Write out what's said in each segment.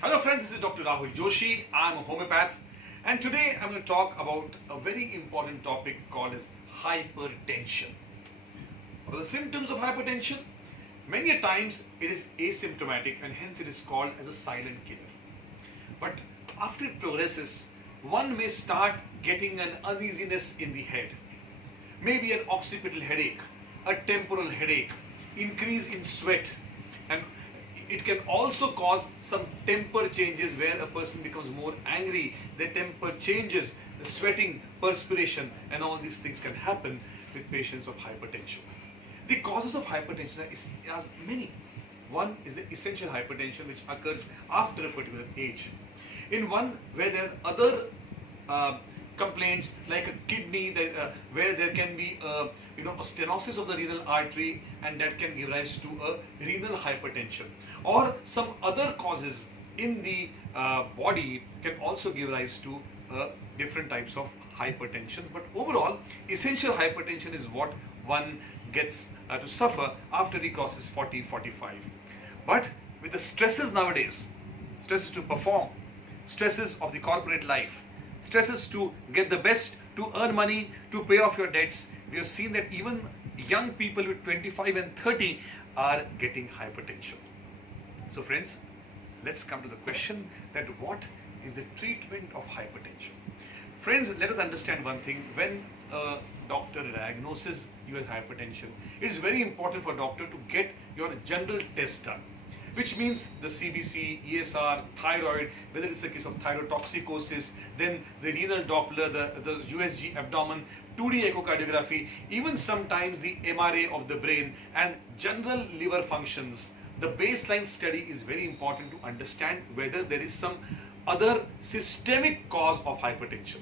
Hello friends, this is Dr. Rahul Joshi. I'm a homeopath and today I'm going to talk about a very important topic called as hypertension. What are the symptoms of hypertension? Many a times it is asymptomatic and hence it is called as a silent killer. But after it progresses, one may start getting an uneasiness in the head, maybe an occipital headache, a temporal headache, increase in sweat, and it can also cause some temper changes where a person becomes more angry, their temper changes, the sweating, perspiration, and all these things can happen with patients of hypertension. The causes of hypertension are many. One is the essential hypertension, which occurs after a particular age. In one where there are other complaints like a kidney, where there can be a stenosis of the renal artery, and that can give rise to a renal hypertension, or some other causes in the body can also give rise to different types of hypertension. But overall, essential hypertension is what one gets to suffer after he crosses 40-45. But with the stresses nowadays, stresses to perform, stresses of the corporate life, stresses to get the best, to earn money, to pay off your debts, we have seen that even young people with 25 and 30 are getting hypertension. So friends, let's come to the question that what is the treatment of hypertension? Friends, let us understand one thing. When a doctor diagnoses you as hypertension, it is very important for a doctor to get your general test done, which means the CBC, ESR, thyroid, whether it's a case of thyrotoxicosis, then the renal Doppler, the USG abdomen, 2D echocardiography, even sometimes the MRA of the brain and general liver functions. The baseline study is very important to understand whether there is some other systemic cause of hypertension.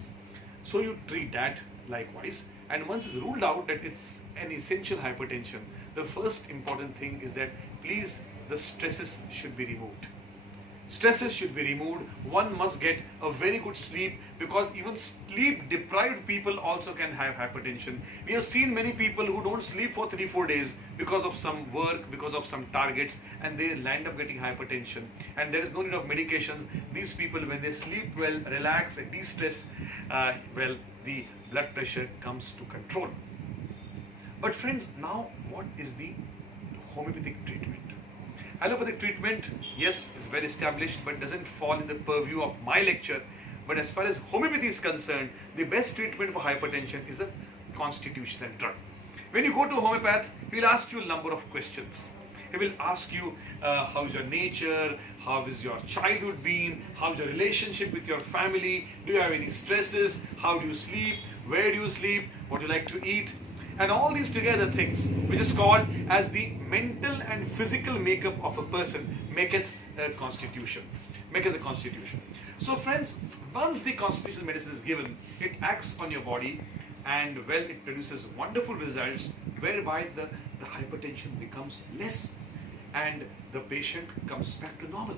So you treat that likewise, and once it's ruled out that it's an essential hypertension, the first important thing is that please, the stresses should be removed. Stresses should be removed. One must get a very good sleep, because even sleep deprived people also can have hypertension. We have seen many people who don't sleep for 3-4 days because of some work, because of some targets, and they land up getting hypertension, and there is no need of medications. These people, when they sleep well, relax and de-stress, the blood pressure comes to control. But friends, now what is the homeopathic treatment? Allopathic treatment, yes, is well established, but doesn't fall in the purview of my lecture. But as far as homeopathy is concerned, the best treatment for hypertension is a constitutional drug. When you go to a homeopath, he will ask you a number of questions. He will ask you how is your nature, how is your childhood been, how is your relationship with your family, do you have any stresses, how do you sleep, where do you sleep, what do you like to eat, and all these together things, which is called as the mental and physical makeup of a person, maketh a constitution. Maketh the constitution. So friends, once the constitutional medicine is given, it acts on your body, and well, it produces wonderful results whereby the hypertension becomes less and the patient comes back to normal.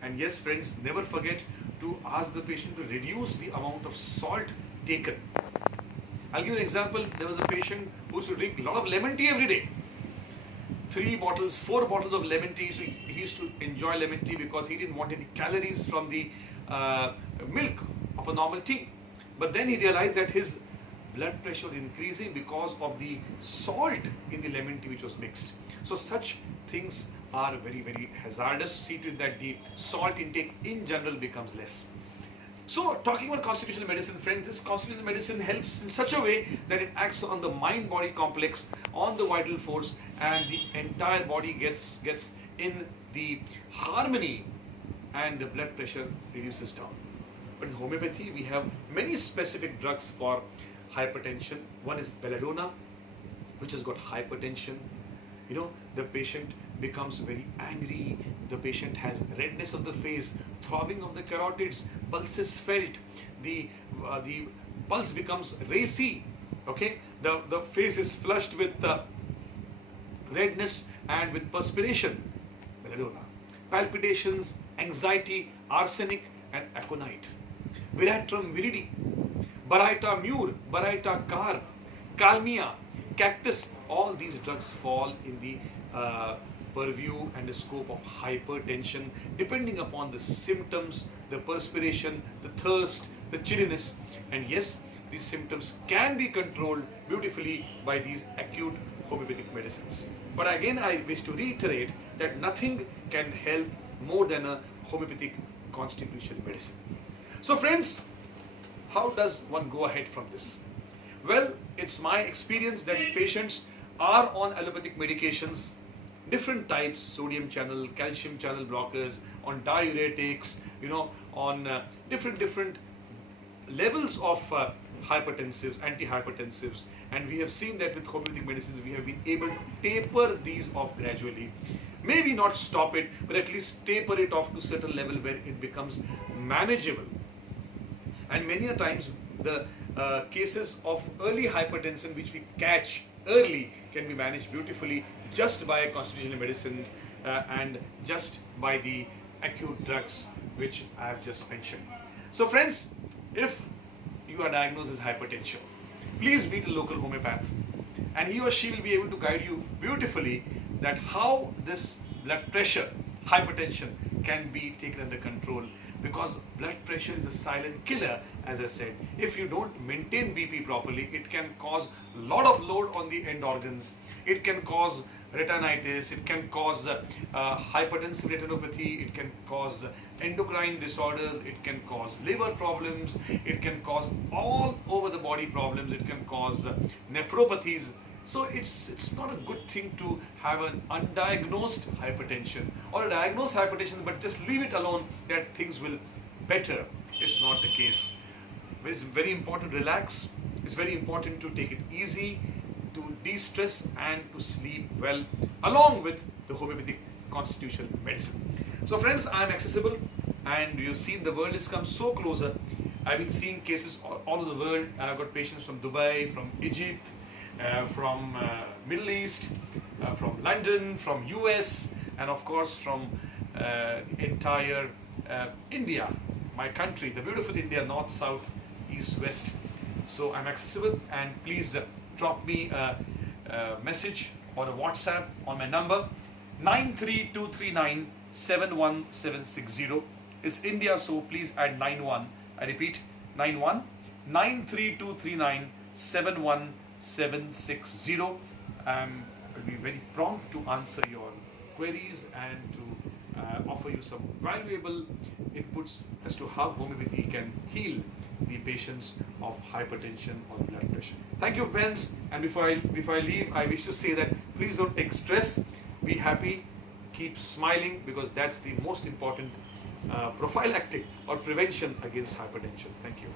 And yes friends, never forget to ask the patient to reduce the amount of salt taken. I'll give you an example. There was a patient who used to drink a lot of lemon tea every day. 3 bottles, 4 bottles of lemon tea. So he used to enjoy lemon tea because he didn't want any calories from the milk of a normal tea. But then he realized that his blood pressure was increasing because of the salt in the lemon tea which was mixed. So such things are very, very hazardous. See to it that the salt intake in general becomes less. So talking about constitutional medicine, friends, this constitutional medicine helps in such a way that it acts on the mind-body complex, on the vital force, and the entire body gets in the harmony, and the blood pressure reduces down. But in homeopathy, we have many specific drugs for hypertension. One is belladonna, which has got hypertension. The patient becomes very angry, the patient has redness of the face, throbbing of the carotids, pulses felt, the pulse becomes racy, okay, the face is flushed with redness and with perspiration, belladonna. Palpitations, anxiety, arsenic and aconite. Veratrum viridi, Baraita mur, Baraita carb, Kalmia, cactus, all these drugs fall in the purview and the scope of hypertension, depending upon the symptoms, the perspiration, the thirst, the chilliness. And yes, these symptoms can be controlled beautifully by these acute homeopathic medicines. But again, I wish to reiterate that nothing can help more than a homeopathic constitutional medicine. So friends, how does one go ahead from this? Well, it's my experience that patients are on allopathic medications, different types, sodium channel, calcium channel blockers, on diuretics, on different levels of hypertensives, antihypertensives, and we have seen that with homeopathic medicines we have been able to taper these off gradually. Maybe not stop it, but at least taper it off to a certain level where it becomes manageable. And many a times the cases of early hypertension which we catch early can be managed beautifully just by constitutional medicine and just by the acute drugs which I have just mentioned. So friends, if you are diagnosed as hypertension, please meet a local homeopath and he or she will be able to guide you beautifully that how this blood pressure, hypertension can be taken under control, because blood pressure is a silent killer. As I said, if you don't maintain BP properly, it can cause a lot of load on the end organs. It can cause retinitis, it can cause hypertensive retinopathy, it can cause endocrine disorders, it can cause liver problems, it can cause all over the body problems, it can cause nephropathies. So it's not a good thing to have an undiagnosed hypertension or a diagnosed hypertension but just leave it alone that things will better. It's not the case. It's very important to relax. It's very important to take it easy, to de-stress and to sleep well along with the homeopathic constitutional medicine. So friends, I am accessible and you've seen the world has come so closer. I've been seeing cases all over the world. I've got patients from Dubai, from Egypt, from Middle East, from London, from US, and of course from entire India, my country, the beautiful India, north, south, east, west. So I'm accessible, and please drop me a message or a WhatsApp on my number 93239 It's India, so please add 91. I repeat, 91 93239 760. I'll be very prompt to answer your queries and to offer you some valuable inputs as to how homeopathy can heal the patients of hypertension or blood pressure. Thank you, friends. And before I leave, I wish to say that please don't take stress. Be happy. Keep smiling, because that's the most important prophylactic or prevention against hypertension. Thank you.